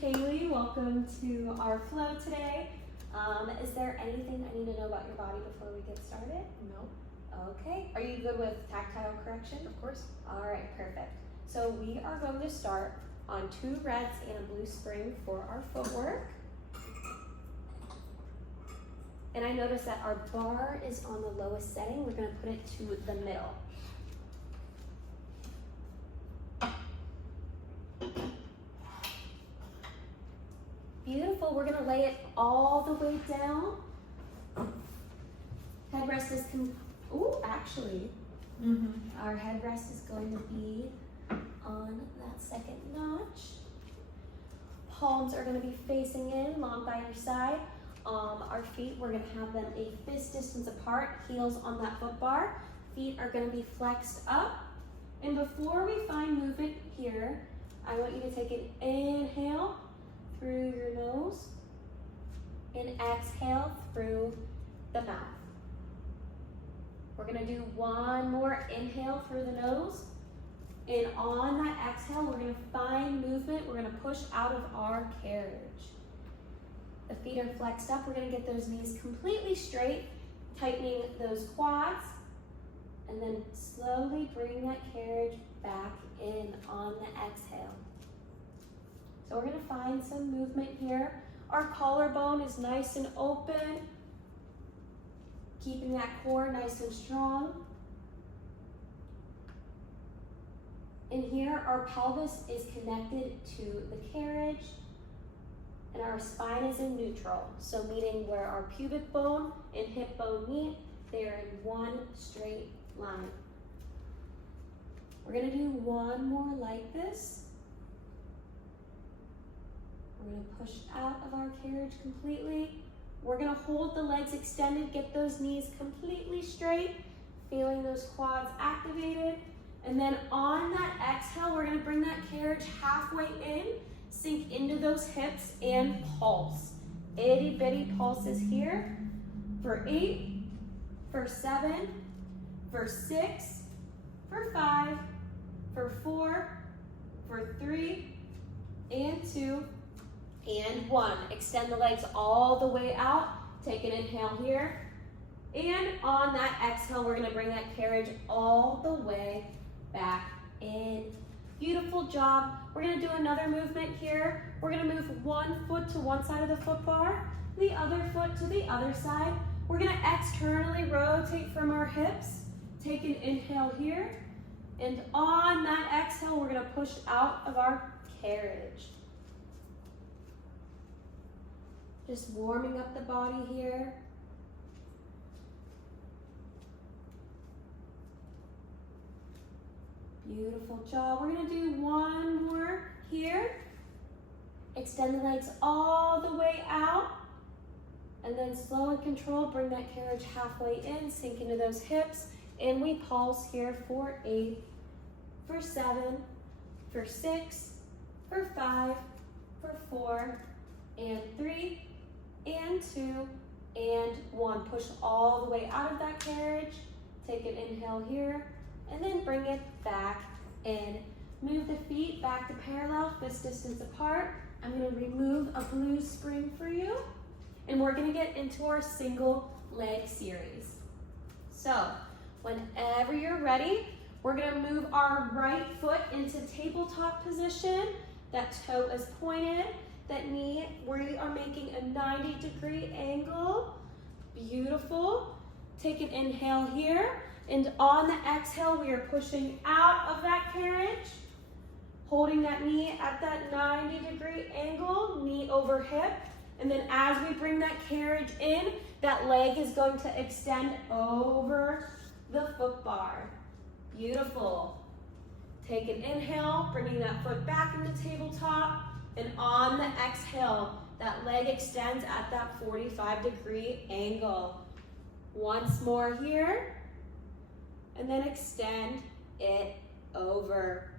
Haley. Welcome to our flow today. Is there anything I need to know about your body before we get started? No. Okay. Are you good with tactile correction? Of course. All right, perfect. So we are going to start on 2 reds and a blue spring for our footwork. And I noticed that our bar is on the lowest setting. We're going to put it to the middle. Beautiful. We're going to lay it all the way down. Headrest is our headrest is going to be on that second notch. Palms are going to be facing in, long by your side. Our feet, we're going to have them a fist distance apart, heels on that foot bar. Feet are going to be flexed up. And before we find movement here, I want you to take an inhale through your nose and exhale through the mouth. We're going to do one more inhale through the nose, and on that exhale we're going to find movement. We're going to push out of our carriage. The feet are flexed up. We're going to get those knees completely straight, tightening those quads, and then slowly bring that carriage back in on the exhale. So we're going to find some movement here. Our collarbone is nice and open, keeping that core nice and strong. And here our pelvis is connected to the carriage, and our spine is in neutral. So meaning where our pubic bone and hip bone meet, they are in one straight line. We're going to do one more like this. We're going to push out of our carriage completely. We're going to hold the legs extended, get those knees completely straight, feeling those quads activated. And then on that exhale, we're going to bring that carriage halfway in, sink into those hips and pulse. Itty bitty pulses here for 8, for 7, for 6, for 5, for 4, for 3, and 2, and 1. Extend the legs all the way out. Take an inhale here. And on that exhale, we're going to bring that carriage all the way back in. Beautiful job. We're going to do another movement here. We're going to move one foot to one side of the foot bar, the other foot to the other side. We're going to externally rotate from our hips. Take an inhale here. And on that exhale, we're going to push out of our carriage. Just warming up the body here. Beautiful job. We're going to do one more here. Extend the legs all the way out. And then slow and controlled, bring that carriage halfway in, sink into those hips. And we pulse here for 8, for 7, for 6, for 5, for 4, and 3, and 2, and 1. Push all the way out of that carriage. Take an inhale here, and then bring it back in. Move the feet back to parallel, fist distance apart. I'm going to remove a blue spring for you, and we're going to get into our single leg series. So, whenever you're ready, we're going to move our right foot into tabletop position. That toe is pointed. That knee, we are making a 90-degree angle. Beautiful. Take an inhale here. And on the exhale, we are pushing out of that carriage. Holding that knee at that 90-degree angle, knee over hip. And then as we bring that carriage in, that leg is going to extend over the foot bar. Beautiful. Take an inhale, bringing that foot back in the tabletop. And on the exhale, that leg extends at that 45-degree angle. Once more here. And then extend it over.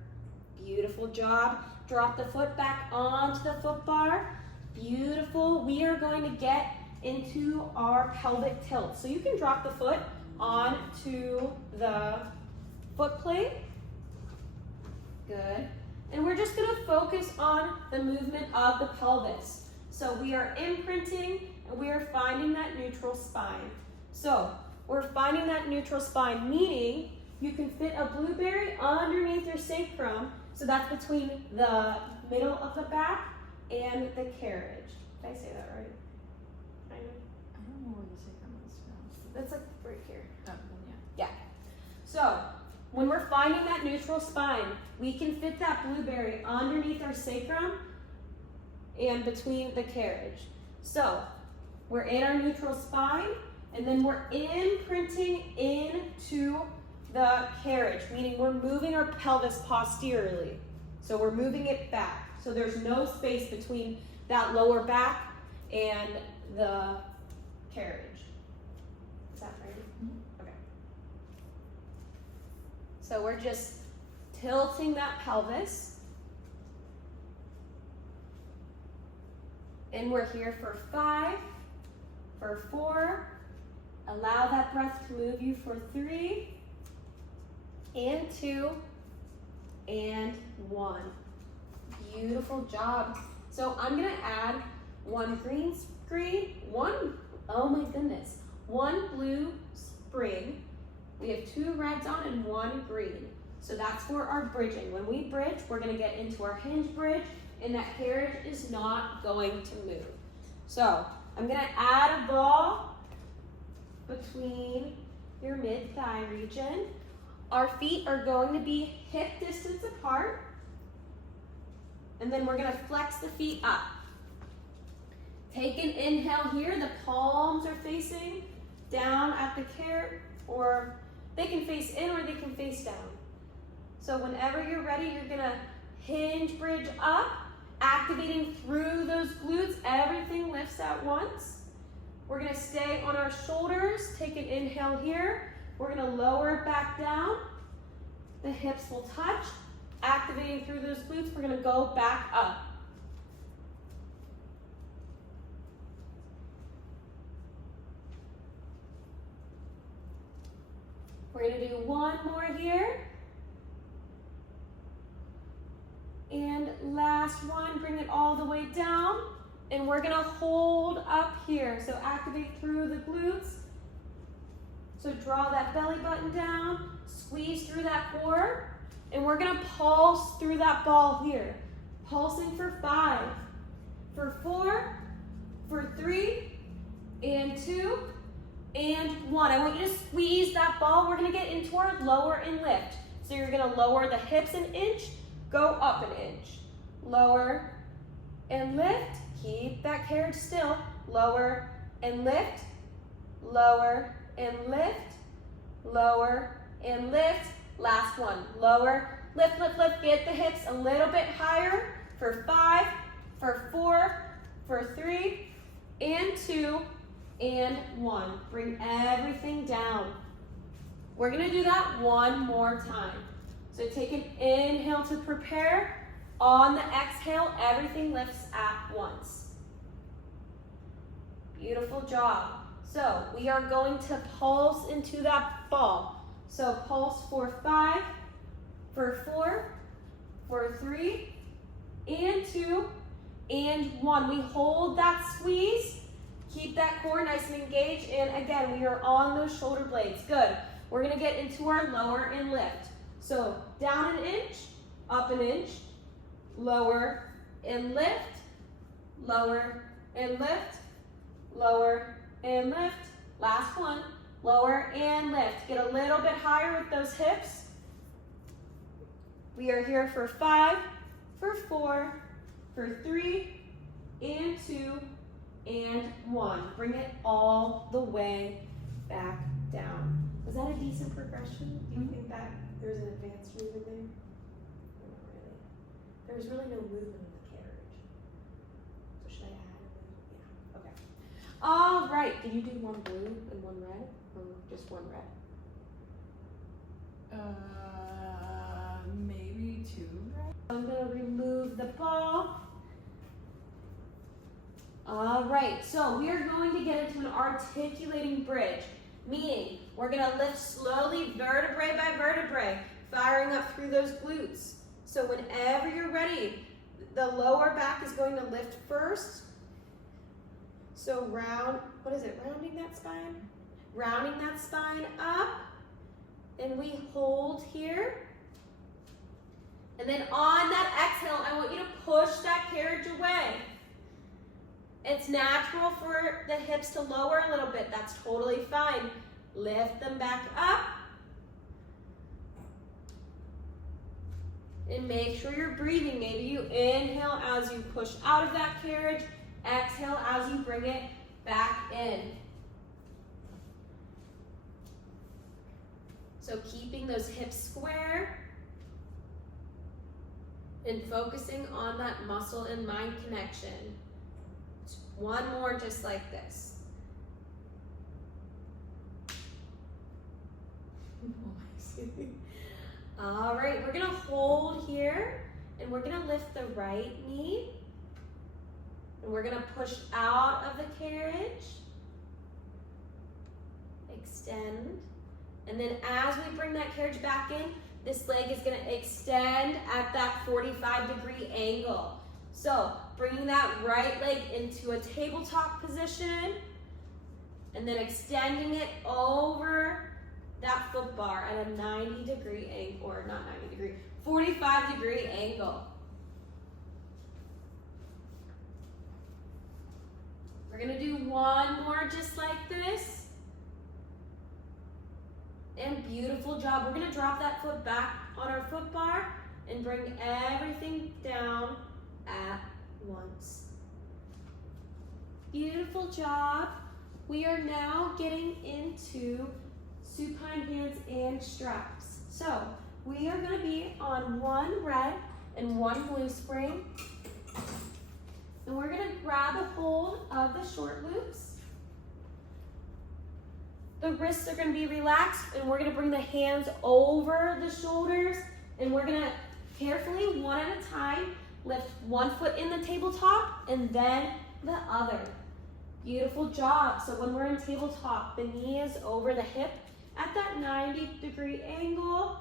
Beautiful job. Drop the foot back onto the foot bar. Beautiful. We are going to get into our pelvic tilt. So you can drop the foot onto the foot plate. Good. And we're just gonna focus on the movement of the pelvis. So we are imprinting and we are finding that neutral spine. So we're finding that neutral spine, meaning you can fit a blueberry underneath your sacrum. So that's between the middle of the back and the carriage. Did I say that right? I don't know where the sacrum is now. That's like right here. Oh, then yeah. Yeah. So when we're finding that neutral spine, we can fit that blueberry underneath our sacrum and between the carriage. So we're in our neutral spine, and then we're imprinting into the carriage, meaning we're moving our pelvis posteriorly. So we're moving it back. So there's no space between that lower back and the carriage. Is that right? Mm-hmm. Okay. So we're just tilting that pelvis. And we're here for 5, for 4. Allow that breath to move you for 3, and 2, and 1. Beautiful job. So I'm gonna add one green screen, one blue spring. We have 2 reds on and 1 green. So that's for our bridging. When we bridge, we're gonna get into our hinge bridge, and that carriage is not going to move. So I'm gonna add a ball between your mid-thigh region. Our feet are going to be hip distance apart, and then we're gonna flex the feet up. Take an inhale here, the palms are facing down at the carriage, or they can face in or they can face down. So whenever you're ready, you're gonna hinge bridge up, activating through those glutes. Everything lifts at once. We're gonna stay on our shoulders. Take an inhale here. We're gonna lower it back down. The hips will touch, activating through those glutes. We're gonna go back up. We're gonna do one more here. And last one, bring it all the way down. And we're gonna hold up here. So activate through the glutes. So draw that belly button down, squeeze through that core, and we're gonna pulse through that ball here. Pulsing for 5, for 4, for 3, and 2, and 1. I want you to squeeze that ball. We're gonna get into our lower and lift. So you're gonna lower the hips an inch, go up an inch. Lower and lift. Keep that carriage still. Lower and lift. Lower and lift. Lower and lift. Last one. Lower, lift, lift, lift. Get the hips a little bit higher for 5, for 4, for 3, and 2, and 1. Bring everything down. We're gonna do that one more time. So take an inhale to prepare. On the exhale, everything lifts at once. Beautiful job. So we are going to pulse into that ball. So pulse for 5, for 4, for 3, and 2, and 1. We hold that squeeze. Keep that core nice and engaged. And again, we are on those shoulder blades. Good. We're gonna get into our lower and lift. So down an inch, up an inch, lower and lift, lower and lift, lower and lift. Last one, lower and lift. Get a little bit higher with those hips. We are here for 5, for 4, for 3, and 2, and 1. Bring it all the way back down. Was that a decent progression? Do you think that there's an advanced movement there? Not really. There's really no movement in the carriage. So should I add a movement? Yeah, okay. All right, did you do one blue and one red, or just one red? Maybe 2, right? I'm gonna remove the ball. All right, so we are going to get into an articulating bridge, meaning we're gonna lift slowly vertebrae by vertebrae, firing up through those glutes. So whenever you're ready, the lower back is going to lift first. So rounding that spine? Rounding that spine up. And we hold here. And then on that exhale, I want you to push that carriage away. It's natural for the hips to lower a little bit. That's totally fine. Lift them back up. And make sure you're breathing. Maybe you inhale as you push out of that carriage. Exhale as you bring it back in. So keeping those hips square and focusing on that muscle and mind connection. One more just like this. All right, we're gonna hold here and we're gonna lift the right knee and we're gonna push out of the carriage. Extend. And then as we bring that carriage back in, this leg is gonna extend at that 45-degree angle. So bringing that right leg into a tabletop position and then extending it over that foot bar at a 90-degree angle, or not 90-degree, 45-degree angle. We're gonna do one more just like this. And beautiful job. We're gonna drop that foot back on our foot bar and bring everything down at once. Beautiful job. We are now getting into supine hands and straps. So we are gonna be on one red and one blue spring. And we're gonna grab a hold of the short loops. The wrists are going to be relaxed and we're going to bring the hands over the shoulders and we're going to carefully, one at a time, lift one foot in the tabletop and then the other. Beautiful job. So when we're in tabletop, the knee is over the hip at that 90-degree angle.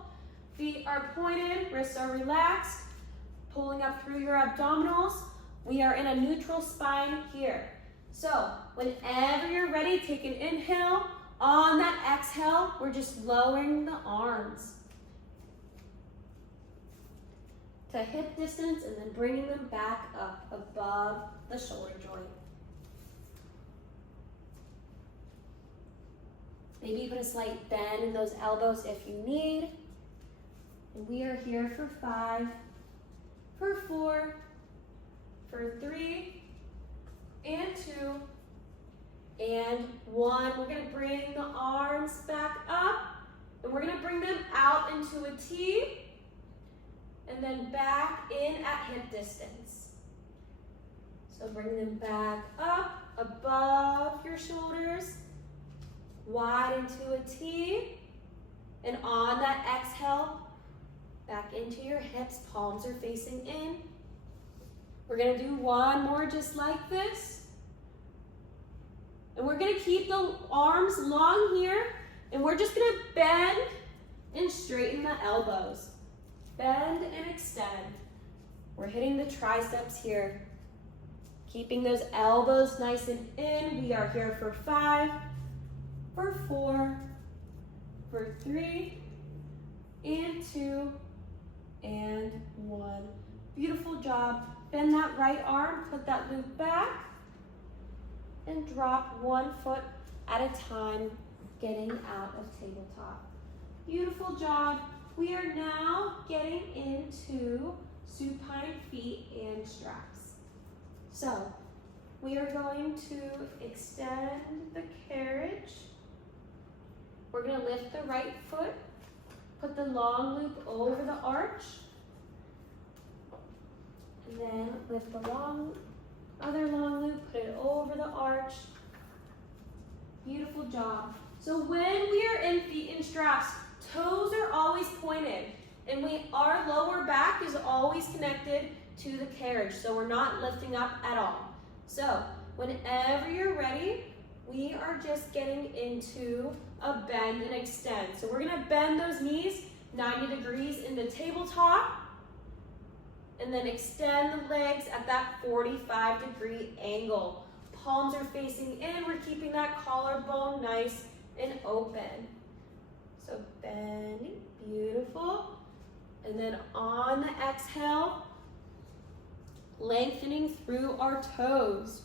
Feet are pointed, wrists are relaxed, pulling up through your abdominals. We are in a neutral spine here. So whenever you're ready, take an inhale. On that exhale, we're just lowering the arms to hip distance and then bringing them back up above the shoulder joint. Maybe even a slight bend in those elbows if you need. And we are here for 5, for 4, for 3, and 2, and 1. We're going to bring the arms back up and we're going to bring them out into a T and then back in at hip distance. So bring them back up above your shoulders, wide into a T, and on that exhale, back into your hips, palms are facing in. We're going to do one more just like this. And we're gonna keep the arms long here, and we're just gonna bend and straighten the elbows. Bend and extend. We're hitting the triceps here. Keeping those elbows nice and in. We are here for 5, for 4, for 3, and 2, and 1. Beautiful job. Bend that right arm, put that loop back, and drop one foot at a time, getting out of tabletop. Beautiful job. We are now getting into supine feet and straps. So we are going to extend the carriage. We're going to lift the right foot, put the long loop over the arch, and then lift the other long loop, put it over the arch. Beautiful job. So when we are in feet and straps, toes are always pointed and our lower back is always connected to the carriage, so we're not lifting up at all. So whenever you're ready, we are just getting into a bend and extend. So we're gonna bend those knees 90 degrees in the tabletop. And then extend the legs at that 45-degree angle. Palms are facing in. We're keeping that collarbone nice and open. So bending, beautiful. And then on the exhale, lengthening through our toes.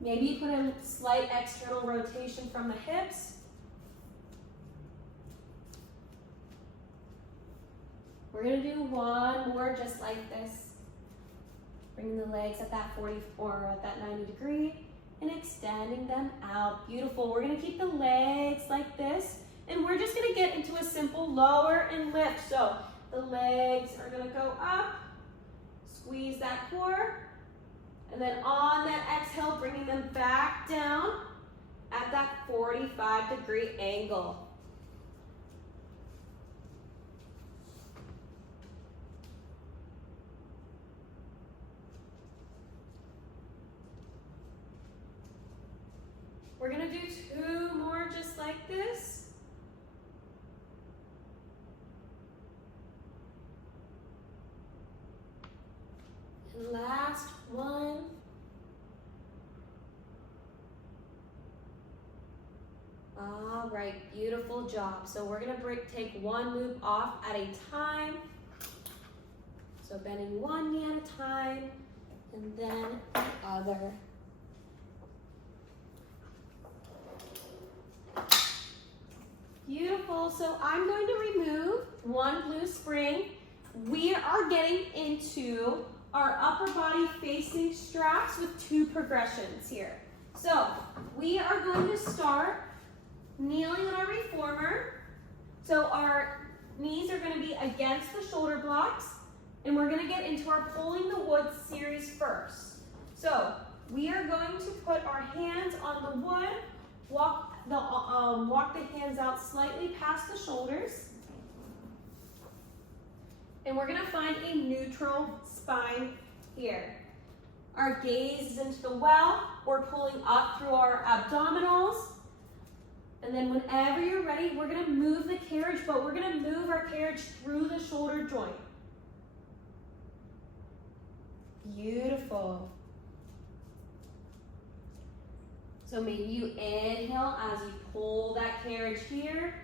Maybe you put a slight external rotation from the hips. We're gonna do one more just like this. Bringing the legs at that 40 or at that 90 degree and extending them out. Beautiful. We're gonna keep the legs like this and we're just gonna get into a simple lower and lift. So the legs are gonna go up, squeeze that core, and then on that exhale, bringing them back down at that 45-degree angle. We're gonna do two more just like this. And last one. All right, beautiful job. So we're gonna take one move off at a time. So bending one knee at a time, and then the other. Beautiful, so I'm going to remove one blue spring. We are getting into our upper body facing straps with two progressions here. So we are going to start kneeling on our reformer. So our knees are going to be against the shoulder blocks, and we're going to get into our pulling the wood series first. So we are going to put our hands on the wood, walk the hands out slightly past the shoulders, and we're going to find a neutral spine here. Our gaze is into the well. We're pulling up through our abdominals. And then whenever you're ready, we're going to move the carriage, but we're going to move our carriage through the shoulder joint. Beautiful. So maybe you inhale as you pull that carriage here,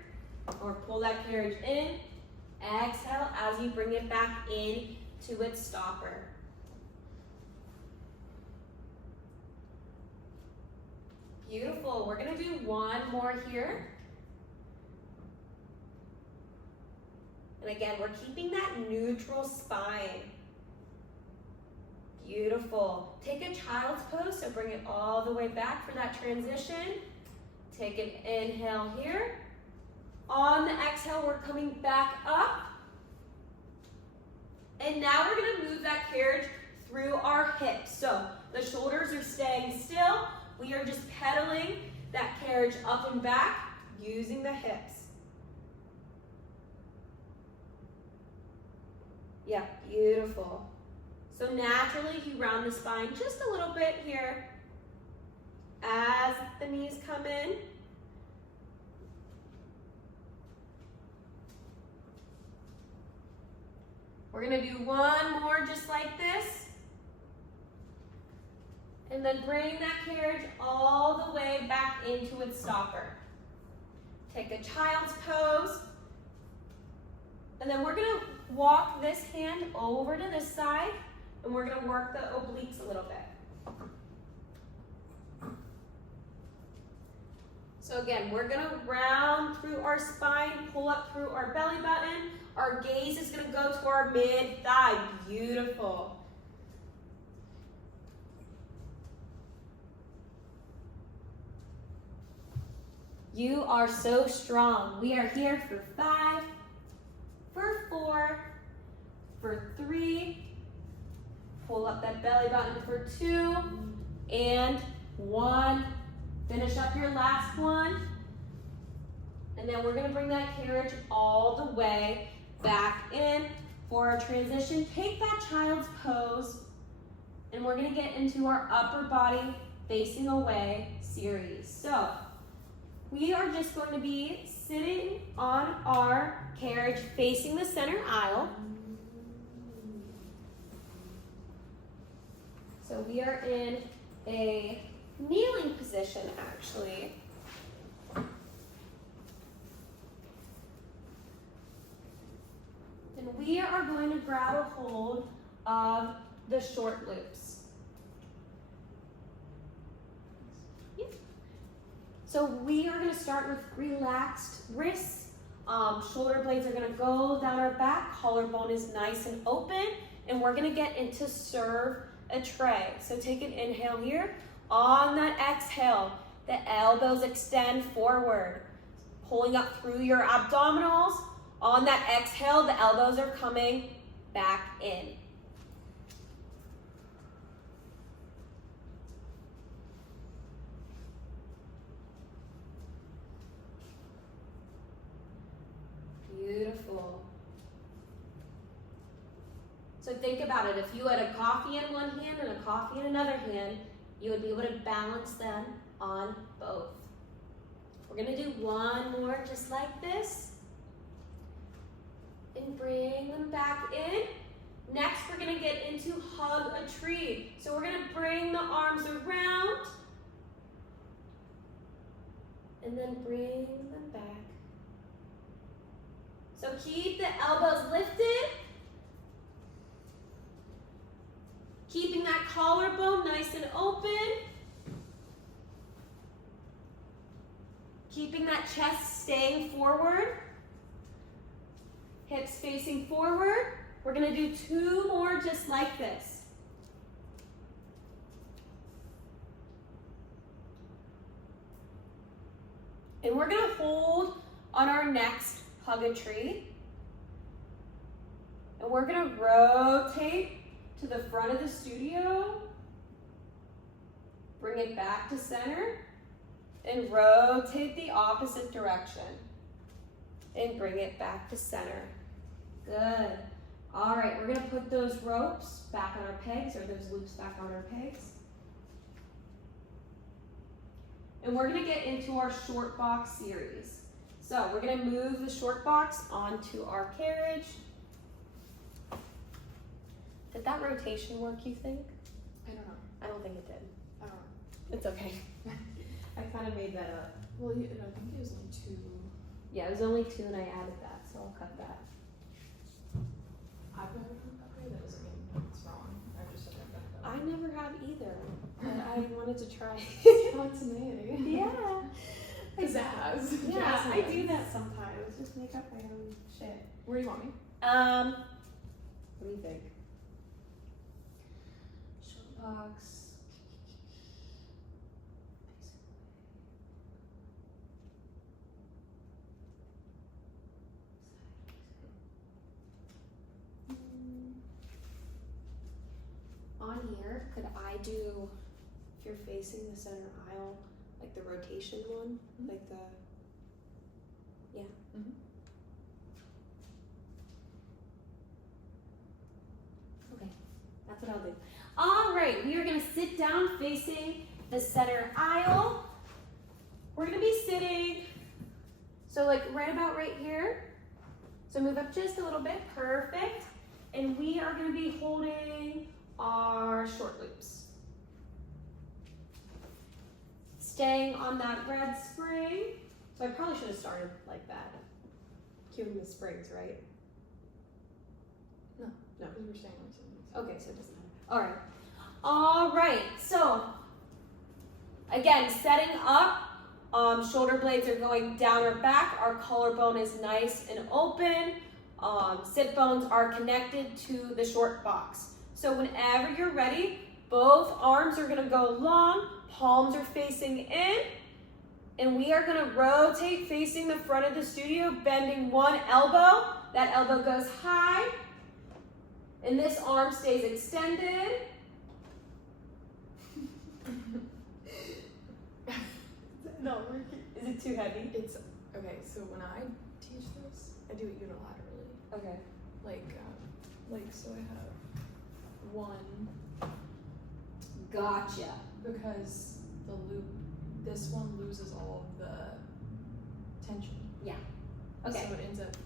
or pull that carriage in. Exhale as you bring it back in to its stopper. Beautiful. We're going to do one more here. And again, we're keeping that neutral spine. Beautiful. Take a child's pose, so bring it all the way back for that transition. Take an inhale here. On the exhale, we're coming back up. And now we're going to move that carriage through our hips. So the shoulders are staying still. We are just pedaling that carriage up and back using the hips. Yeah, beautiful. So naturally, you round the spine just a little bit here as the knees come in. We're gonna do one more just like this. And then bring that carriage all the way back into its stopper. Take a child's pose. And then we're gonna walk this hand over to this side, and we're gonna work the obliques a little bit. So again, we're gonna round through our spine, pull up through our belly button. Our gaze is gonna go to our mid-thigh. Beautiful. You are so strong. We are here for 5, for 4, for 3. Pull up that belly button for 2, and 1. Finish up your last one. And then we're gonna bring that carriage all the way back in for our transition. Take that child's pose, and we're gonna get into our upper body facing away series. So we are just going to be sitting on our carriage facing the center aisle. So we are in a kneeling position, actually. And we are going to grab a hold of the short loops. Yep. So we are going to start with relaxed wrists. Shoulder blades are going to go down our back. Collarbone is nice and open. And we're going to get into serve a tray. So take an inhale here. On that exhale, the elbows extend forward, pulling up through your abdominals. On that exhale, the elbows are coming back in. Beautiful. So think about it. If you had a coffee in one hand and a coffee in another hand, you would be able to balance them on both. We're going to do one more just like this. And bring them back in. Next, we're going to get into hug a tree. So we're going to bring the arms around. And then bring them back. So keep the elbows lifted. Keeping that collarbone nice and open. Keeping that chest staying forward. Hips facing forward. We're going to do two more just like this. And we're going to hold on our next hug a tree. And we're going to rotate to the front of the studio. Bring it back to center. And rotate the opposite direction. And bring it back to center. Good. All right, we're going to put those ropes back on our pegs, or those loops back on our pegs. And we're going to get into our short box series. So we're going to move the short box onto our carriage. Did that rotation work, you think? I don't know. I don't think it did. I don't know. It's okay. I kind of made that up. Well, I think it was only 2. Yeah, it was only 2 and I added that, so I'll cut that. I've never done that way. That doesn't mean it's wrong. I just said I've done it that I way. never have either, but I wanted to try. Spontaneity. Yeah. Pizzazz. Yeah, Jazz I hands. do that sometimes. Just make up my own shit. Where do you want me? What do you think? Short box. On here, could I do, if you're facing the center aisle, like the rotation one, Mhm. like the, yeah. Mhm. Okay, that's what I'll do. All right, we are gonna sit down facing the center aisle. We're gonna be sitting, so like right about right here. So move up just a little bit, perfect. And we are gonna be holding our short loops. Staying on that red spring. So I probably should have started like that. Cueing the springs, right? No. No. Because we're staying on something. Okay, so it doesn't matter. All right. All right, so again, setting up, shoulder blades are going down or back. Our collarbone is nice and open. Sit bones are connected to the short box. So whenever you're ready, both arms are gonna go long, palms are facing in, and we are gonna rotate facing the front of the studio, bending one elbow. That elbow goes high, and this arm stays extended. No, Is it too heavy? it's okay. So when I teach this, I do it unilaterally. Okay. Like so I have 1 Gotcha. because the loop, this one loses all of the tension. Okay. So it ends up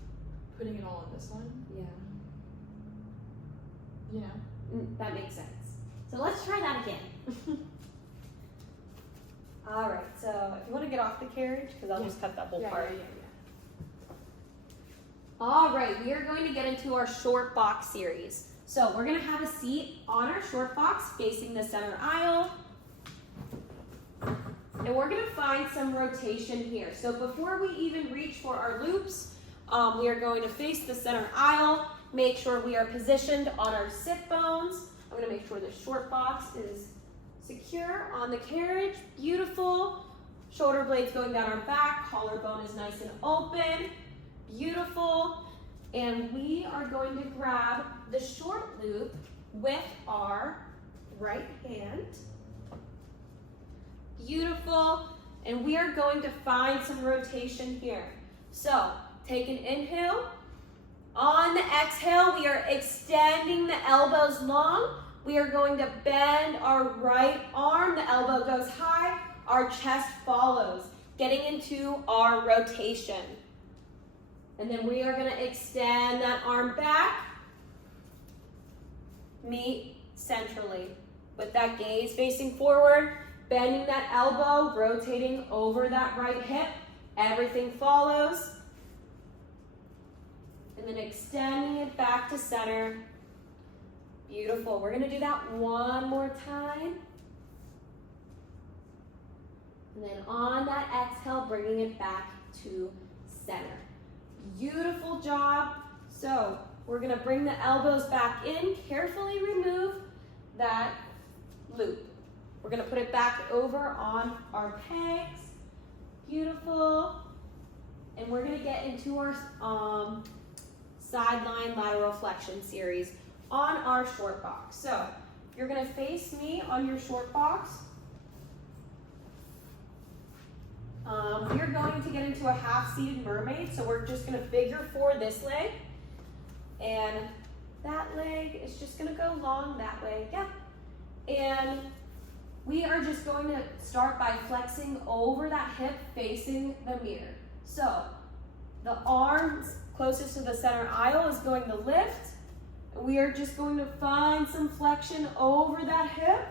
putting it all on this one. Yeah. You know. That makes sense. So let's try that again. All right, so if you want to get off the carriage, because I'll just cut that whole part. Yeah. All right, we are going to get into our short box series. So we're gonna have a seat on our short box facing the center aisle. And we're gonna find some rotation here. So before we even reach for our loops, we are going to face the center aisle, make sure we are positioned on our sit bones. I'm gonna make sure the short box is secure on the carriage, beautiful. Shoulder blades going down our back, collarbone is nice and open, beautiful. And we are going to grab the short loop with our right hand. Beautiful. And we are going to find some rotation here. So take an inhale. On the exhale, we are extending the elbows long. We are going to bend our right arm. The elbow goes high. Our chest follows, getting into our rotation. And then we are going to extend that arm back. Meet centrally with that gaze facing forward, bending that elbow, rotating over that right hip. Everything follows. And then extending it back to center. Beautiful. We're going to do that one more time. And then on that exhale, bringing it back to center. Beautiful job. So we're going to bring the elbows back in, carefully remove that loop. We're going to put it back over on our pegs. Beautiful. And we're going to get into our sideline lateral flexion series on our short box. So you're going to face me on your short box. We're going to get into a half-seated mermaid, so we're just going to figure four this leg, and that leg is just going to go long that way, yeah. And we are just going to start by flexing over that hip facing the mirror. So the arms closest to the center aisle is going to lift. We are just going to find some flexion over that hip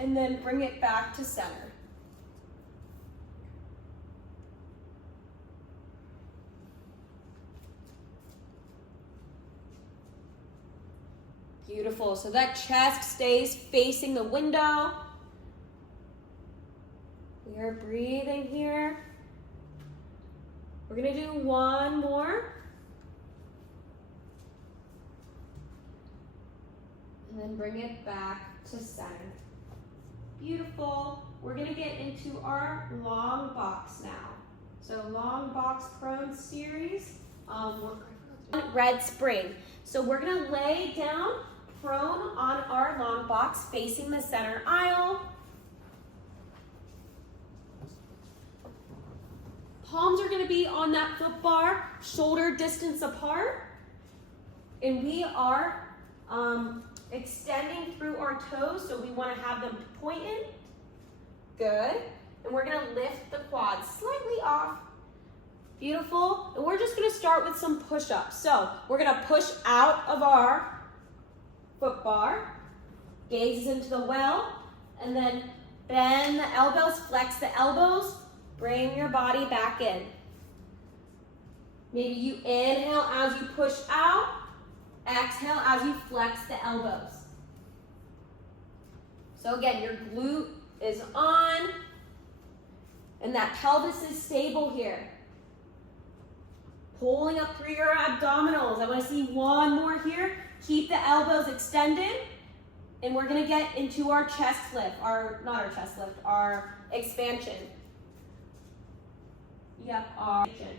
and then bring it back to center. Beautiful. So that chest stays facing the window. We are breathing here. We're going to do one more. And then bring it back to center. Beautiful. We're going to get into our long box now. So long box prone series. Red spring. So we're going to lay down prone on our long box facing the center aisle. Palms are going to be on that foot bar, shoulder distance apart. And we are extending through our toes, so we want to have them pointed. Good. And we're going to lift the quads slightly off. Beautiful. And we're just going to start with some push-ups. So we're going to push out of our foot bar, gaze into the well, and then bend the elbows, flex the elbows, bring your body back in. Maybe you inhale as you push out, exhale as you flex the elbows. So again, your glute is on, and that pelvis is stable here. Pulling up through your abdominals. I want to see one more here. Keep the elbows extended, and we're going to get into our chest lift, our expansion. Yep,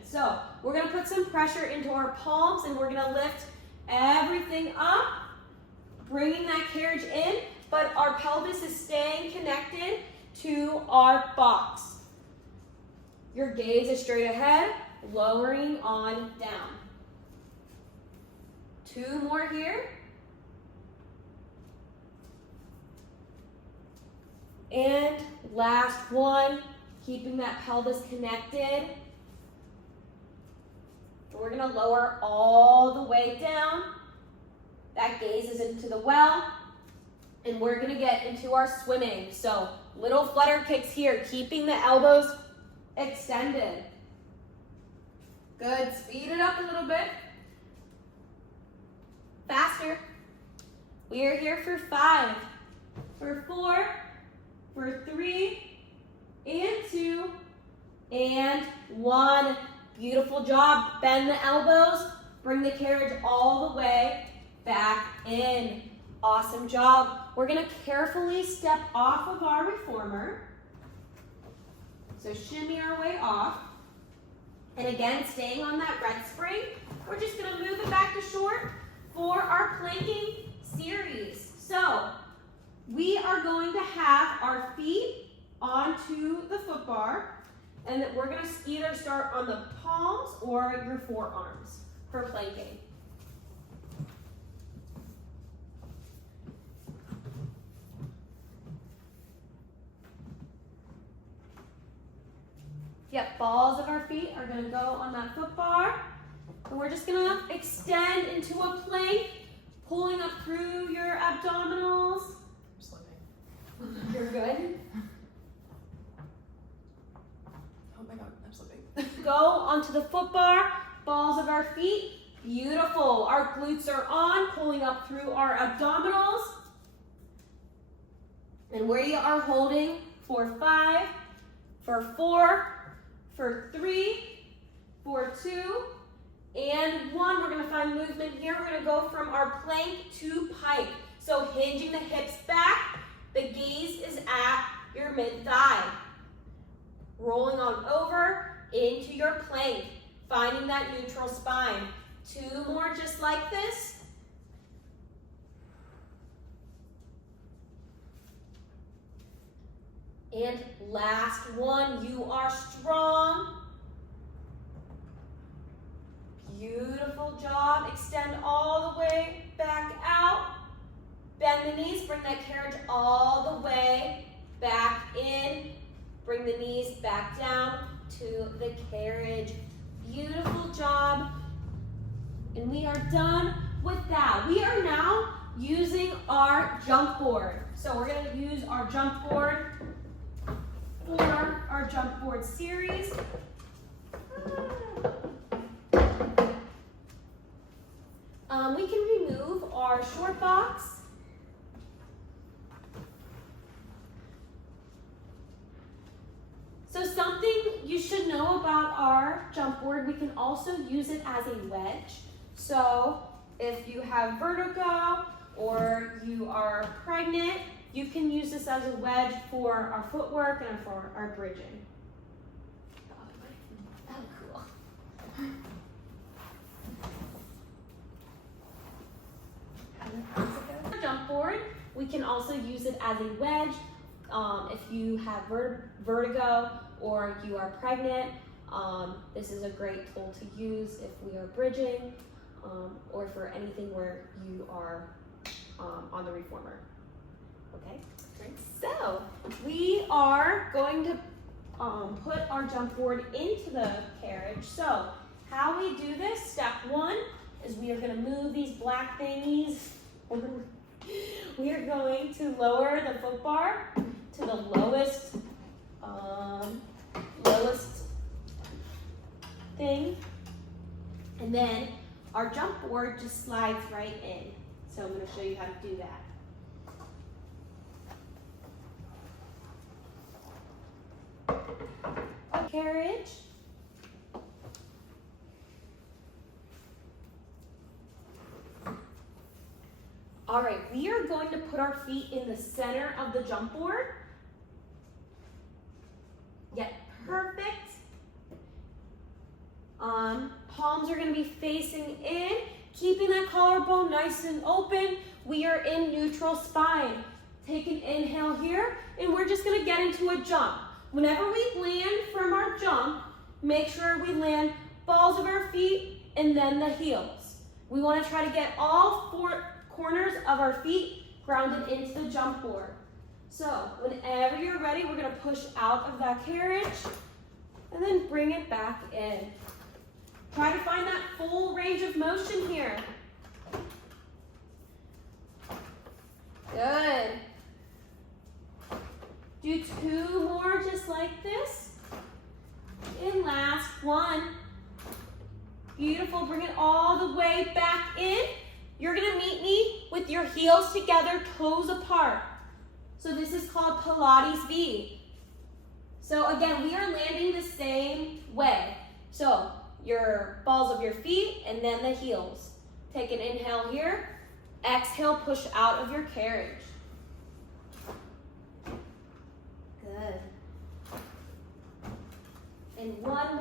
so we're going to put some pressure into our palms, and we're going to lift everything up, bringing that carriage in, but our pelvis is staying connected to our box. Your gaze is straight ahead, lowering on down. Two more here. And last one, keeping that pelvis connected. So we're gonna lower all the way down. That gazes into the well. And we're gonna get into our swimming. So little flutter kicks here, keeping the elbows extended. Good, speed it up a little bit. Faster. We are here for 5, for 4, for 3, and 2, and 1. Beautiful job. Bend the elbows, bring the carriage all the way back in. Awesome job. We're gonna carefully step off of our reformer. So shimmy our way off. And again, staying on that red spring, we're just gonna move it back to short for our planking series. So we are going to have our feet onto the foot bar, and that we're gonna either start on the palms or your forearms for planking. Yep, balls of our feet are gonna go on that foot bar. And we're just gonna extend into a plank, pulling up through your abdominals. I'm slipping. You're good. Oh my god, I'm slipping. Go onto the foot bar, balls of our feet. Beautiful. Our glutes are on, pulling up through our abdominals. And where you are holding for 5, for 4, for 3, for 2, and 1. We're gonna find movement here. We're gonna go from our plank to pike. So hinging the hips back, the gaze is at your mid-thigh. Rolling on over into your plank, finding that neutral spine. 2 more just like this. And last one, you are strong. Beautiful job. Extend all the way back out. Bend the knees, bring that carriage all the way back in. Bring the knees back down to the carriage. Beautiful job. And we are done with that. We are now using our jump board. So we're gonna use our jump board for our jump board series. We can remove our short box. So something you should know about our jump board, we can also use it as a wedge. So if you have vertigo or you are pregnant, you can use this as a wedge for our footwork and for our bridging. Oh, cool. Jump board, we can also use it as a wedge if you have vertigo or you are pregnant. This is a great tool to use if we are bridging or for anything where you are on the reformer. Okay, great. So we are going to put our jump board into the carriage. So how we do this, step 1 is we are going to move these black thingies. We are going to lower the foot bar to the lowest thing, and then our jump board just slides right in. So I'm going to show you how to do that. Carriage. All right, we are going to put our feet in the center of the jump board. Yep, perfect. Palms are going to be facing in, keeping that collarbone nice and open. We are in neutral spine. Take an inhale here, and we're just going to get into a jump. Whenever we land from our jump, make sure we land balls of our feet and then the heels. We want to try to get all 4 corners of our feet grounded into the jump board. So whenever you're ready, we're going to push out of that carriage and then bring it back in. Try to find that full range of motion here. Good. Do 2 more just like this. And last one. Beautiful. Bring it all the way back in. You're going to meet me with your heels together, toes apart. So this is called Pilates V. So again, we are landing the same way. So your balls of your feet and then the heels. Take an inhale here. Exhale, push out of your carriage. Good. And one